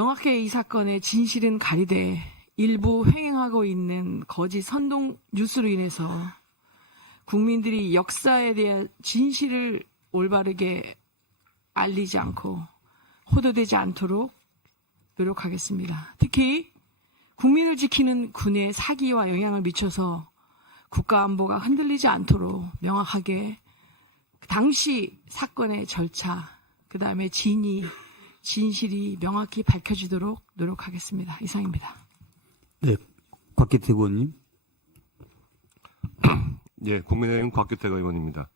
명확하게 이 사건의 진실은 가리되 일부 횡행하고 있는 거짓 선동 뉴스로 인해서 국민들이 역사에 대한 진실을 올바르게 알리지 않고 호도되지 않도록 노력하겠습니다. 특히 국민을 지키는 군의 사기와 영향을 미쳐서 국가안보가 흔들리지 않도록 명확하게 당시 사건의 절차, 그 다음에 진실이 명확히 밝혀지도록 노력하겠습니다. 이상입니다. 네, 곽기태 의원님. 예, 국민의힘 곽규택 의원입니다.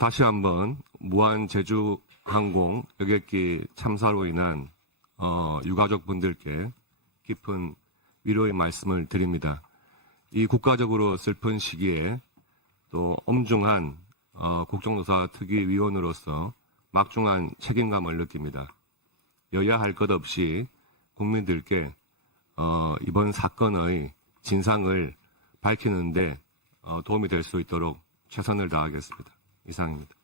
다시 한번 무한제주항공 여객기 참사로 인한 유가족분들께 깊은 위로의 말씀을 드립니다. 이 국가적으로 슬픈 시기에 또 엄중한 국정조사 특위위원으로서 막중한 책임감을 느낍니다. 여야 할 것 없이 국민들께 이번 사건의 진상을 밝히는데 도움이 될 수 있도록 최선을 다하겠습니다. 이상입니다.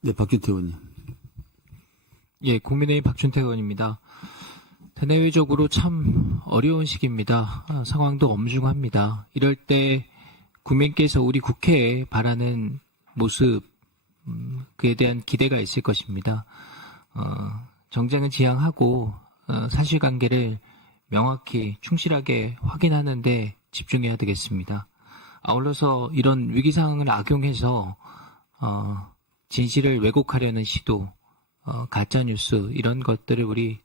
네, 박준태 의원님. 예, 국민의힘 박준태 의원입니다. 대내외적으로 참 어려운 시기입니다. 상황도 엄중합니다. 이럴 때 국민께서 우리 국회에 바라는 모습, 그에 대한 기대가 있을 것입니다. 정쟁은 지양하고 사실관계를 명확히 충실하게 확인하는 데 집중해야 되겠습니다. 아울러서 이런 위기상황을 악용해서 진실을 왜곡하려는 시도, 가짜뉴스 이런 것들을 우리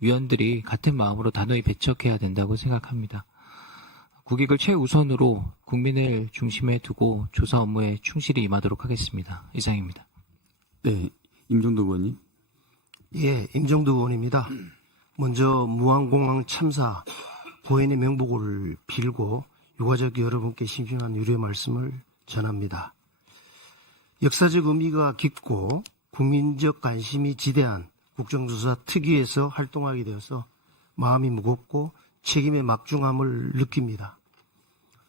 위원들이 같은 마음으로 단호히 배척해야 된다고 생각합니다. 국익을 최우선으로 국민을 중심에 두고 조사 업무에 충실히 임하도록 하겠습니다. 이상입니다. 네, 임종도 의원님. 예, 임종도 의원입니다. 먼저 무안공항 참사 고인의 명복을 빌고 유가족 여러분께 심심한 위로의 말씀을 전합니다. 역사적 의미가 깊고 국민적 관심이 지대한 국정조사 특위에서 활동하게 되어서 마음이 무겁고 책임의 막중함을 느낍니다.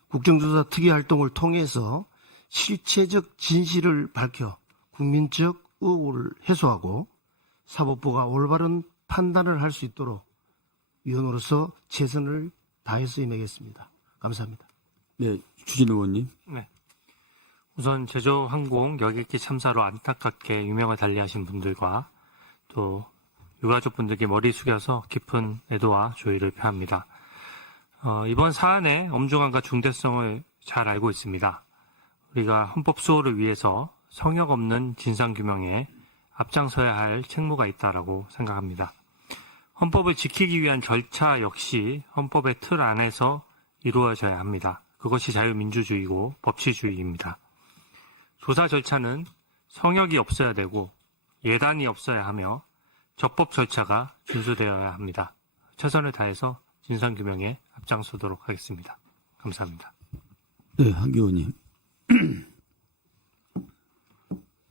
국정조사 특위 활동을 통해서 실체적 진실을 밝혀 국민적 의혹을 해소하고 사법부가 올바른 판단을 할 수 있도록 위원으로서 최선을 다해서 임하겠습니다. 감사합니다. 네, 추진 의원님. 네. 우선 제주항공 여객기 참사로 안타깝게 유명을 달리하신 분들과 또 유가족분들께 머리 숙여서 깊은 애도와 조의를 표합니다. 이번 사안의 엄중함과 중대성을 잘 알고 있습니다. 우리가 헌법 수호를 위해서 성역 없는 진상규명에 앞장서야 할 책무가 있다라고 생각합니다. 헌법을 지키기 위한 절차 역시 헌법의 틀 안에서 이루어져야 합니다. 그것이 자유민주주의고 법치주의입니다. 조사 절차는 성역이 없어야 되고 예단이 없어야 하며 적법 절차가 준수되어야 합니다. 최선을 다해서 진상규명에 앞장서도록 하겠습니다. 감사합니다. 네, 한기 의원님.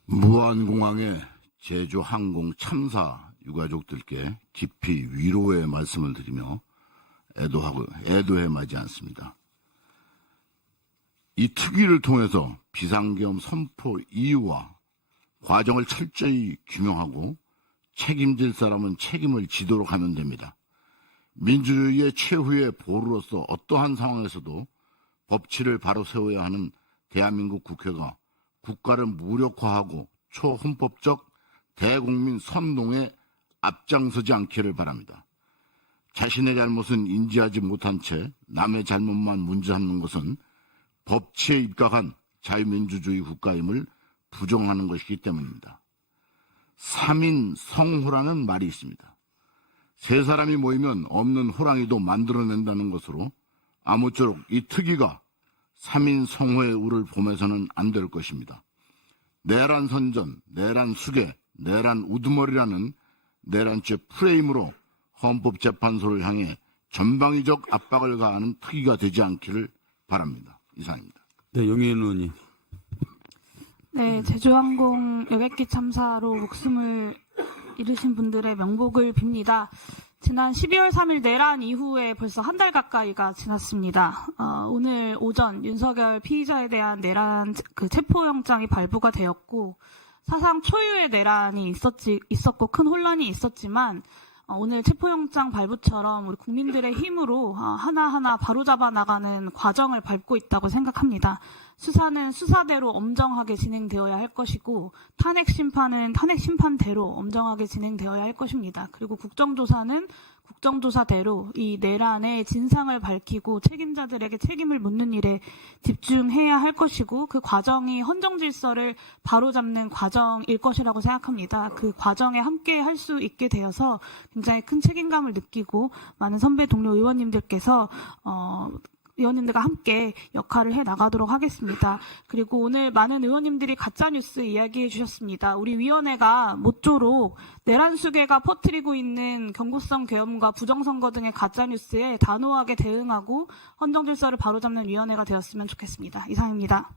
무안공항의 제주항공 참사 유가족들께 깊이 위로의 말씀을 드리며 애도해 마지 않습니다. 이 특위를 통해서 비상계엄 선포 이유와 과정을 철저히 규명하고 책임질 사람은 책임을 지도록 하면 됩니다. 민주주의의 최후의 보루로서 어떠한 상황에서도 법치를 바로 세워야 하는 대한민국 국회가 국가를 무력화하고 초헌법적 대국민 선동에 앞장서지 않기를 바랍니다. 자신의 잘못은 인지하지 못한 채 남의 잘못만 문제삼는 것은 법치에 입각한 자유민주주의 국가임을 부정하는 것이기 때문입니다. 3인 성호라는 말이 있습니다. 세 사람이 모이면 없는 호랑이도 만들어낸다는 것으로 아무쪼록 이 특위가 3인 성호의 우를 보면서는 안 될 것입니다. 내란 선전, 내란 수계, 내란 우두머리라는 내란죄 프레임으로 헌법재판소를 향해 전방위적 압박을 가하는 특위가 되지 않기를 바랍니다. 이상입니다. 네, 영희은 의원님. 네, 제주항공 여객기 참사로 목숨을 잃으신 분들의 명복을 빕니다. 지난 12월 3일 내란 이후에 벌써 한 달 가까이가 지났습니다. 오늘 오전 윤석열 피의자에 대한 내란 체포영장이 발부가 되었고 사상 초유의 내란이 있었고 큰 혼란이 있었지만 오늘 체포영장 발부처럼 우리 국민들의 힘으로 하나하나 바로잡아 나가는 과정을 밟고 있다고 생각합니다. 수사는 수사대로 엄정하게 진행되어야 할 것이고 탄핵 심판은 탄핵 심판대로 엄정하게 진행되어야 할 것입니다. 그리고 국정조사는 국정조사대로 이 내란의 진상을 밝히고 책임자들에게 책임을 묻는 일에 집중해야 할 것이고 그 과정이 헌정질서를 바로잡는 과정일 것이라고 생각합니다. 그 과정에 함께 할 수 있게 되어서 굉장히 큰 책임감을 느끼고 많은 선배 동료 의원님들께서 의원님들과 함께 역할을 해 나가도록 하겠습니다. 그리고 오늘 많은 의원님들이 가짜뉴스 이야기해 주셨습니다. 우리 위원회가 모쪼록 내란 수괴가 퍼뜨리고 있는 경고성 계엄과 부정선거 등의 가짜뉴스에 단호하게 대응하고 헌정질서를 바로잡는 위원회가 되었으면 좋겠습니다. 이상입니다.